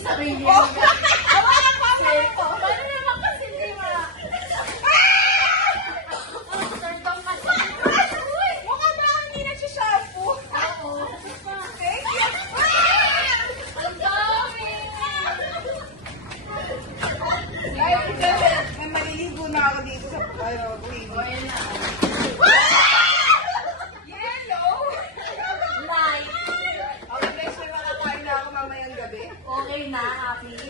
yung sarili. Hawakan ko ang kamay ko. Paano naman kasi hindi Turtong kasi. Mukha ba ang hindi nagsishampoo? Oo. Thank you. Ang dami. Ay, may maliligo na ako dito sa cleaning. Ayan na. Yellow? Light. Okay guys, may makakain na ako mamayang gabi. Okay na, happy.